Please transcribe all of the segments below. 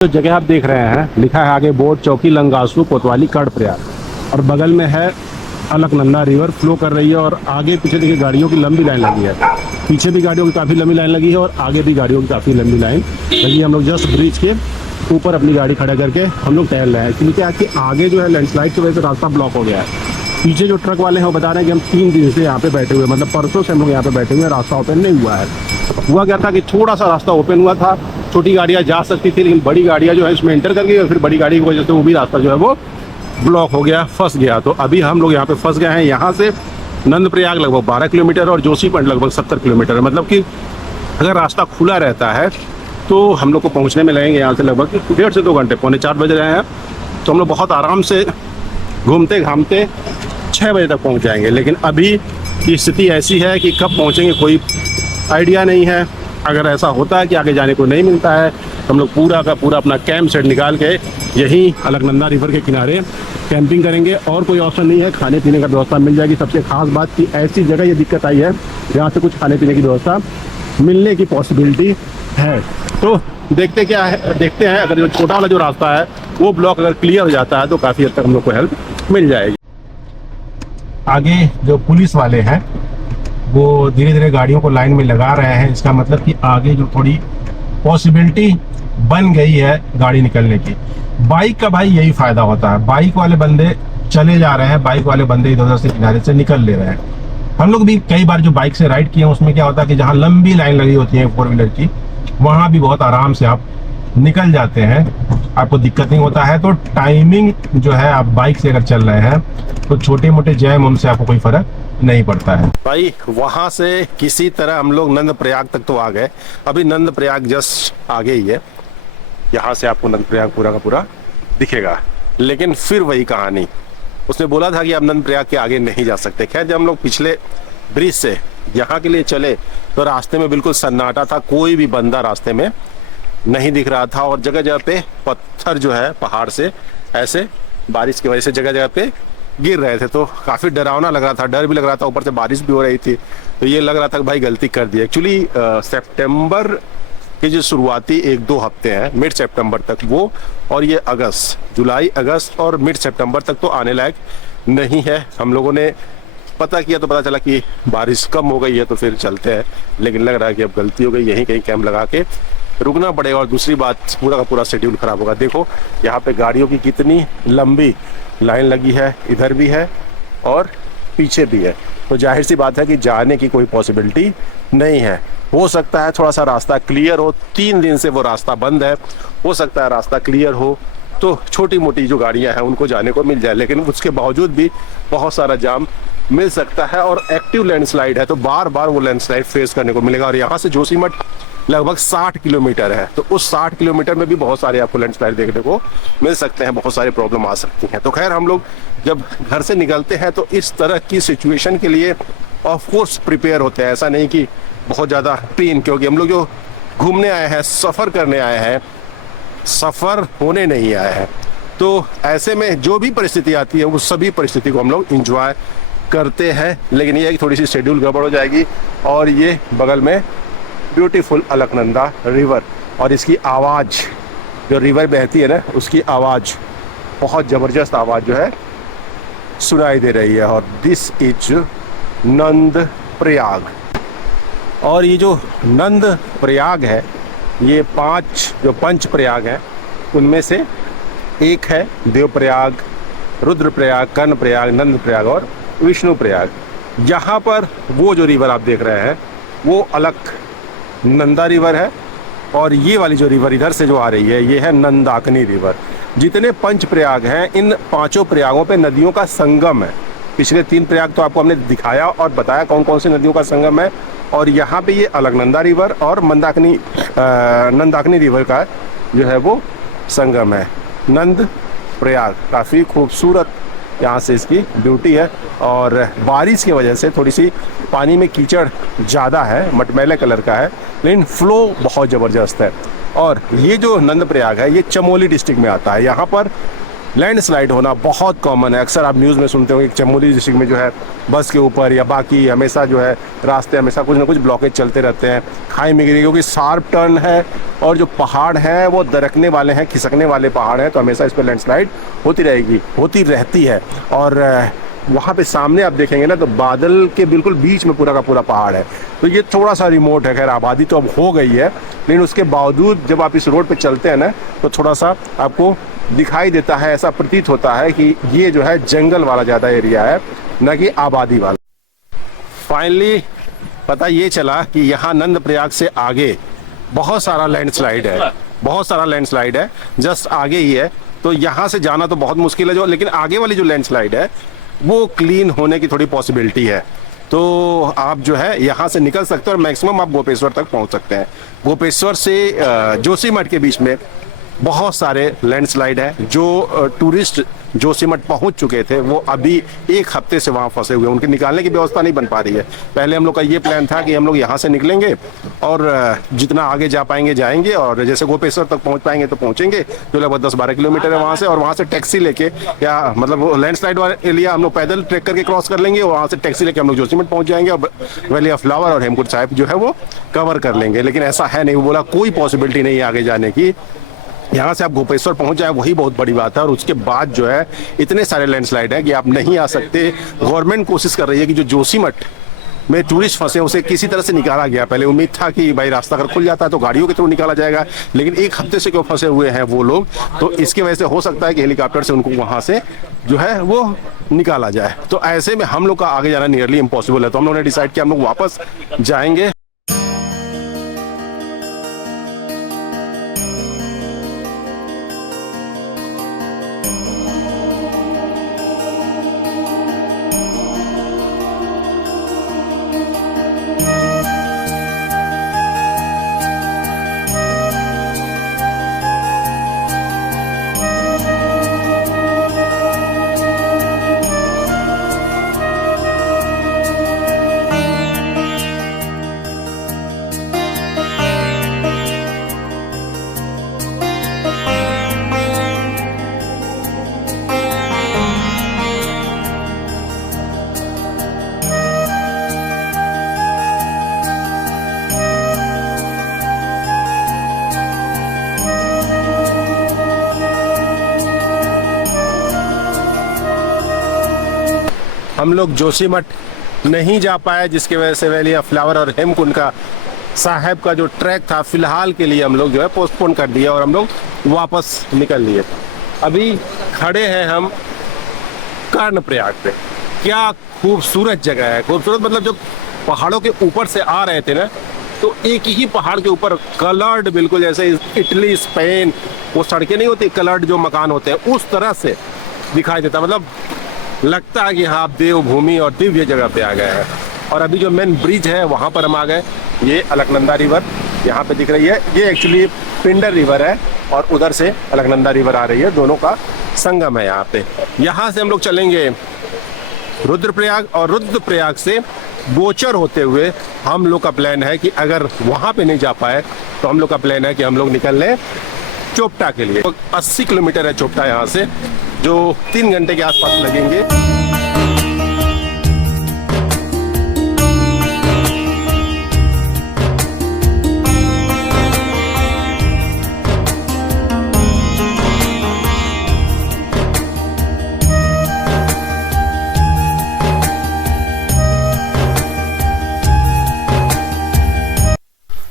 जो जगह आप देख रहे हैं लिखा है आगे बोर्ड चौकी लंगासू कोतवाली कर्णप्रयाग और बगल में है अलकनंदा रिवर फ्लो कर रही है और आगे पीछे देखिए गाड़ियों की लंबी लाइन लगी है। पीछे भी गाड़ियों की काफ़ी लंबी लाइन लगी है और आगे भी गाड़ियों की काफ़ी लंबी लाइन लगी। हम लोग जस्ट ब्रिज के ऊपर अपनी गाड़ी खड़ा करके हम लोग टहल रहे हैं क्योंकि क्या कि आगे जो है लैंडस्लाइड की वजह से रास्ता ब्लॉक हो गया है। पीछे जो ट्रक वाले हैं वो बता रहे हैं कि हम 3 दिन से यहाँ पे बैठे हुए मतलब परसों से हम लोग यहाँ पे बैठे हुए हैं, रास्ता ओपन नहीं हुआ है। हुआ क्या था कि थोड़ा सा रास्ता ओपन हुआ था, छोटी गाड़ियाँ जा सकती थी लेकिन बड़ी गाड़ियाँ जो है इसमें एंटर कर गई और फिर बड़ी गाड़ी की वजह से वो भी रास्ता जो है वो ब्लॉक हो गया, फंस गया। तो अभी हम लोग यहाँ पे फंस गए हैं। यहाँ से नंदप्रयाग लगभग 12 किलोमीटर और जोशीमठ लगभग 70 किलोमीटर, मतलब कि अगर रास्ता खुला रहता है तो हम लोग को पहुँचने में लगेंगे यहाँ से लगभग 1.5 से 2 घंटे। 3:45 बज रहे हैं तो हम लोग बहुत आराम से घूमते घामते 6 बजे तक पहुँच जाएंगे। लेकिन अभी की स्थिति ऐसी है कि कब पहुँचेंगे कोई आइडिया नहीं है। अगर ऐसा होता है कि आगे जाने को नहीं मिलता है तो हम लोग पूरा का पूरा अपना कैंप सेट निकाल के यहीं अलकनंदा रिवर के किनारे कैंपिंग करेंगे और कोई ऑप्शन नहीं है। खाने पीने का व्यवस्था मिल जाएगी। सबसे खास बात कि ऐसी जगह ये दिक्कत आई है जहाँ से कुछ खाने पीने की व्यवस्था मिलने की पॉसिबिलिटी है। तो देखते हैं अगर जो छोटा वाला जो रास्ता है वो ब्लॉक अगर क्लियर हो जाता है तो काफ़ी हद तक हम लोग को हेल्प मिल जाएगी। आगे जो पुलिस वाले हैं वो धीरे धीरे गाड़ियों को लाइन में लगा रहे हैं। इसका मतलब कि आगे जो थोड़ी पॉसिबिलिटी बन गई है गाड़ी निकलने की। बाइक का भाई यही फायदा होता है, बाइक वाले बंदे चले जा रहे हैं, बाइक वाले बंदे इधर उधर से किनारे से निकल ले रहे हैं। हम लोग भी कई बार जो बाइक से राइड किए हैं उसमें क्या होता है कि जहाँ लंबी लाइन लगी होती है 4 व्हीलर की वहाँ भी बहुत आराम से आप निकल जाते हैं, आपको दिक्कत नहीं होता है। तो टाइमिंग जो है आप बाइक से अगर चल रहे हैं तो छोटे मोटे जैम उनसे आपको कोई फर्क नहीं पड़ता है। भाई वहां से किसी तरह हम लोग नंदप्रयाग तक तो आ गए। अभी नंदप्रयाग जस्ट आगे ही है, यहाँ से आपको नंदप्रयाग पूरा का पूरा दिखेगा। लेकिन फिर वही कहानी, उसने बोला था कि आप नंदप्रयाग के आगे नहीं जा सकते। खैर जब हम लोग पिछले ब्रिज से यहाँ के लिए चले तो रास्ते में बिल्कुल सन्नाटा था, कोई भी बंदा रास्ते में नहीं दिख रहा था और जगह जगह पे पत्थर जो है पहाड़ से ऐसे बारिश की वजह से जगह जगह पे गिर रहे थे। तो काफ़ी डरावना लग रहा था, डर भी लग रहा था, ऊपर से बारिश भी हो रही थी। तो ये लग रहा था कि भाई गलती कर दी। एक्चुअली सितंबर के जो शुरुआती 1-2 हफ्ते हैं मिड सितंबर तक वो, और ये अगस्त, जुलाई अगस्त और मिड सितंबर तक तो आने लायक नहीं है। हम लोगों ने पता किया तो पता चला कि बारिश कम हो गई है तो फिर चलते हैं, लेकिन लग रहा है कि अब गलती हो गई, यहीं कहीं कैंप लगा के रुकना पड़ेगा। और दूसरी बात पूरा का पूरा शेड्यूल खराब होगा। देखो यहाँ पे गाड़ियों की कितनी लंबी लाइन लगी है, इधर भी है और पीछे भी है। तो जाहिर सी बात है कि जाने की कोई पॉसिबिलिटी नहीं है। हो सकता है थोड़ा सा रास्ता क्लियर हो, 3 दिन से वो रास्ता बंद है, हो सकता है रास्ता क्लियर हो तो छोटी मोटी जो गाड़ियां हैं उनको जाने को मिल जाए, लेकिन उसके बावजूद भी बहुत सारा जाम मिल सकता है। और एक्टिव लैंडस्लाइड है तो बार बार वो लैंडस्लाइड फेस करने को मिलेगा। और यहाँ से जोशीमठ लगभग 60 किलोमीटर है, तो उस 60 किलोमीटर में भी बहुत सारे आपको लैंडस्लाइड देखने को मिल सकते हैं, बहुत सारी प्रॉब्लम आ सकती हैं। तो खैर हम लोग जब घर से निकलते हैं तो इस तरह की सिचुएशन के लिए ऑफ कोर्स प्रिपेयर होते हैं। ऐसा नहीं कि बहुत ज़्यादा पेन, क्योंकि हम लोग जो घूमने आए हैं, सफ़र करने आए हैं, सफ़र होने नहीं आए हैं। तो ऐसे में जो भी परिस्थिति आती है उस सभी परिस्थिति को हम लोग इंजॉय करते हैं। लेकिन ये थोड़ी सी शेड्यूल गड़बड़ हो जाएगी। और ये बगल में ब्यूटीफुल अलकनंदा रिवर और इसकी आवाज़, जो रिवर बहती है ना उसकी आवाज़, बहुत ज़बरदस्त आवाज़ जो है सुनाई दे रही है। और दिस इज नंदप्रयाग। और ये जो नंदप्रयाग है ये 5 जो पंच प्रयाग हैं उनमें से एक है देवप्रयाग, रुद्रप्रयाग, कर्णप्रयाग, नंदप्रयाग और विष्णुप्रयाग। यहाँ पर वो जो रिवर आप देख रहे हैं वो अलकनंदा रिवर है और ये वाली जो रिवर इधर से जो आ रही है ये है नंदाकिनी रिवर। जितने पंच प्रयाग हैं इन 5 प्रयागों पे नदियों का संगम है। पिछले 3 प्रयाग तो आपको हमने दिखाया और बताया कौन कौन सी नदियों का संगम है। और यहाँ पे ये अलकनंदा रिवर और नंदाकिनी रिवर का जो है वो संगम है। नंदप्रयाग काफ़ी खूबसूरत यहाँ से इसकी ब्यूटी है। और बारिश की वजह से थोड़ी सी पानी में कीचड़ ज़्यादा है, मटमैले कलर का है, लेकिन फ्लो बहुत ज़बरदस्त है। और ये जो नंदप्रयाग है ये चमोली डिस्ट्रिक्ट में आता है। यहाँ पर लैंडस्लाइड होना बहुत कॉमन है। अक्सर आप न्यूज़ में सुनते होंगे चमोली डिस्ट्रिक्ट में जो है बस के ऊपर या बाकी हमेशा जो है रास्ते हमेशा कुछ ना कुछ ब्लॉकेज चलते रहते हैं, खाई में गिरी, क्योंकि शार्प टर्न है और जो पहाड़ हैं वो दरकने वाले हैं, खिसकने वाले पहाड़ हैं, तो हमेशा इस पर लैंडस्लाइड होती रहेगी, होती रहती है। और वहाँ पे सामने आप देखेंगे ना तो बादल के बिल्कुल बीच में पूरा का पूरा पहाड़ है। तो ये थोड़ा सा रिमोट है, खैर आबादी तो अब हो गई है, लेकिन उसके बावजूद जब आप इस रोड पे चलते हैं ना तो थोड़ा सा आपको दिखाई देता है, ऐसा प्रतीत होता है कि ये जो है जंगल वाला ज़्यादा एरिया है, न कि आबादी वाला। फाइनली पता ये चला कि यहाँ नंदप्रयाग से आगे बहुत सारा लैंडस्लाइड है, बहुत सारा लैंडस्लाइड है, जस्ट आगे ही है। तो यहाँ से जाना तो बहुत मुश्किल है, जो लेकिन आगे वाली जो लैंडस्लाइड है वो क्लीन होने की थोड़ी पॉसिबिलिटी है। तो आप जो है यहाँ से निकल सकते हैं और मैक्सिमम आप गोपेश्वर तक पहुँच सकते हैं। गोपेश्वर से जोशीमठ के बीच में बहुत सारे लैंडस्लाइड है। जो टूरिस्ट जोशीमठ पहुंच चुके थे वो अभी एक हफ्ते से वहां फंसे हुए हैं, उनके निकालने की व्यवस्था नहीं बन पा रही है। पहले हम लोग का ये प्लान था कि हम लोग यहाँ से निकलेंगे और जितना आगे जा पाएंगे जाएंगे, और जैसे गोपेश्वर तक पहुंच पाएंगे तो पहुंचेंगे, जो लगभग 10-12 किलोमीटर है वहाँ से, और वहाँ से टैक्सी लेके या मतलब लैंडस्लाइड वाला एरिया हम लोग पैदल ट्रैक करके क्रॉस कर लेंगे, और वहाँ से टैक्सी लेके हम लोग जोशीमठ पहुँच जाएंगे और वैली ऑफ फ्लावर और हेमकुंड साहिब जो है वो कवर कर लेंगे। लेकिन ऐसा है नहीं, वो बोला कोई पॉसिबिलिटी नहीं है आगे जाने की। यहाँ से आप गोपेश्वर पहुंच जाए वही बहुत बड़ी बात है, और उसके बाद जो है इतने सारे लैंडस्लाइड है कि आप नहीं आ सकते। गवर्नमेंट कोशिश कर रही है कि जो जोशीमठ में टूरिस्ट फंसे उसे किसी तरह से निकाला गया। पहले उम्मीद था कि भाई रास्ता अगर खुल जाता है तो गाड़ियों के थ्रू निकाला जाएगा, लेकिन एक हफ्ते से क्यों फंसे हुए हैं वो लोग, तो इसकी वजह से हो सकता है कि हेलीकॉप्टर से उनको वहाँ से जो है वो निकाला जाए। तो ऐसे में हम लोग का आगे जाना नियरली इम्पॉसिबल है। तो हम लोगों ने डिसाइड किया हम लोग वापस जाएंगे। हम लोग जोशीमठ नहीं जा पाए, जिसकी वजह से वैली ऑफ फ्लावर और हेमकुंड का साहब का जो ट्रैक था फिलहाल के लिए हम लोग जो है पोस्टपोन कर दिया और हम लोग वापस निकल लिए। अभी खड़े हैं हम कर्णप्रयाग पे। क्या खूबसूरत जगह है, खूबसूरत मतलब जो पहाड़ों के ऊपर से आ रहे थे ना, तो एक ही पहाड़ के ऊपर कलर्ड, बिल्कुल जैसे इटली स्पेन वो सड़कें नहीं होती कलर्ड जो मकान होते हैं उस तरह से दिखाई देता। मतलब लगता है कि हाँ आप देवभूमि और दिव्य जगह पे आ गए हैं। और अभी जो मेन ब्रिज है वहाँ पर हम आ गए। ये अलकनंदा रिवर यहाँ पे दिख रही है, ये एक्चुअली पिंडर रिवर है और उधर से अलकनंदा रिवर आ रही है, दोनों का संगम है यहाँ पे। यहाँ से हम लोग चलेंगे रुद्रप्रयाग, और रुद्रप्रयाग से गोचर होते हुए हम लोग का प्लान है कि अगर वहाँ पे नहीं जा पाए तो हम लोग का प्लान है कि हम लोग निकल लें चोपटा के लिए। 80 किलोमीटर है चोपटा यहाँ से, जो 3 घंटे के आसपास लगेंगे।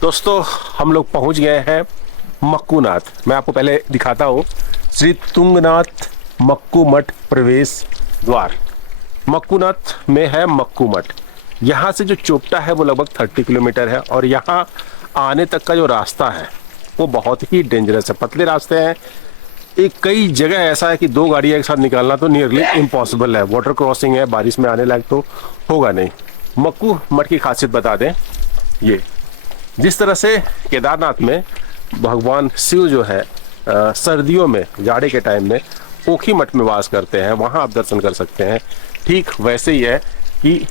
दोस्तों हम लोग पहुंच गए हैं मक्कूनाथ। मैं आपको पहले दिखाता हूँ, श्री तुंगनाथ मक्कू मठ प्रवेश द्वार। मक्कूनाथ में है मक्कू मठ। यहाँ से जो चोपटा है वो लगभग 30 किलोमीटर है, और यहाँ आने तक का जो रास्ता है वो बहुत ही डेंजरस है, पतले रास्ते हैं। एक कई जगह ऐसा है कि 2 गाड़ियाँ एक साथ निकालना तो नियरली इम्पॉसिबल है। वाटर क्रॉसिंग है, बारिश में आने लायक तो होगा नहीं। मक्कू मठ की खासियत बता दें, ये जिस तरह से केदारनाथ में भगवान शिव जो है सर्दियों में जाड़े के टाइम में ओखी मठ में वास करते हैं, वहाँ आप दर्शन कर सकते हैं। ठीक वैसे ही है कि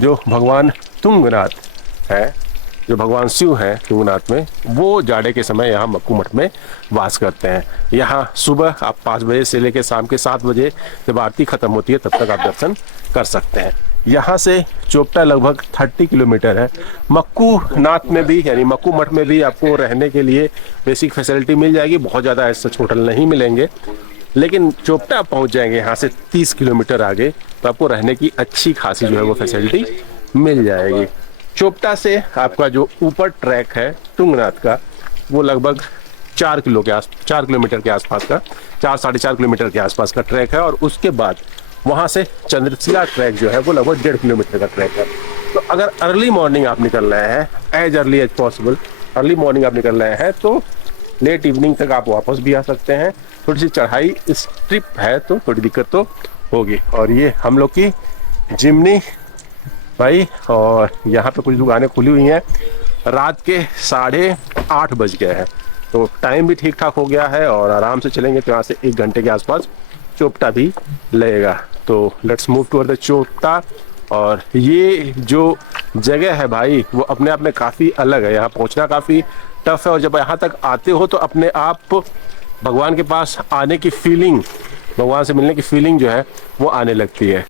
जो भगवान तुंगनाथ है जो भगवान शिव हैं तुंगनाथ में, वो जाड़े के समय यहाँ मक्कू मठ में वास करते हैं। यहाँ सुबह आप 5 बजे से लेकर शाम के 7 बजे जब आरती खत्म होती है तब तक आप दर्शन कर सकते हैं। यहाँ से चोपटा लगभग 30 किलोमीटर है। मक्कू नाथ में भी यानी मक्कू मठ में भी आपको रहने के लिए बेसिक फैसिलिटी मिल जाएगी। बहुत ज़्यादा ऐसे होटल नहीं मिलेंगे, लेकिन चोपटा पहुँच जाएंगे यहाँ से 30 किलोमीटर आगे तो आपको रहने की अच्छी खासी जो है वो फैसिलिटी मिल जाएगी। चोपटा से आपका जो ऊपर ट्रैक है तुंगनाथ का, वो लगभग 4 किलोमीटर के आसपास का, 4-4.5 किलोमीटर के आसपास का ट्रैक है। और उसके बाद वहाँ से चंद्रशिला ट्रैक जो है वो लगभग 1.5 किलोमीटर का ट्रैक है। तो अगर अर्ली मॉर्निंग आप निकल रहे हैं, as early as possible early morning आप निकल रहे हैं, तो लेट इवनिंग तक आप वापस भी आ सकते हैं। थोड़ी सी चढ़ाई स्ट्रिप है तो थोड़ी दिक्कत तो होगी। और ये हम लोग की जिमनी भाई, और यहाँ पे कुछ दुकानें खुली हुई हैं। रात के 8:30 बज गए हैं, तो टाइम भी ठीक ठाक हो गया है और आराम से चलेंगे तो यहाँ से 1 घंटे के आसपास चोपटा भी लगेगा। तो let's move toward the Chopta. और ये जो जगह है भाई वो अपने आप में काफ़ी अलग है। यहाँ पहुँचना काफ़ी टफ है और जब यहाँ तक आते हो तो अपने आप भगवान के पास आने की फीलिंग, भगवान से मिलने की फीलिंग जो है वो आने लगती है।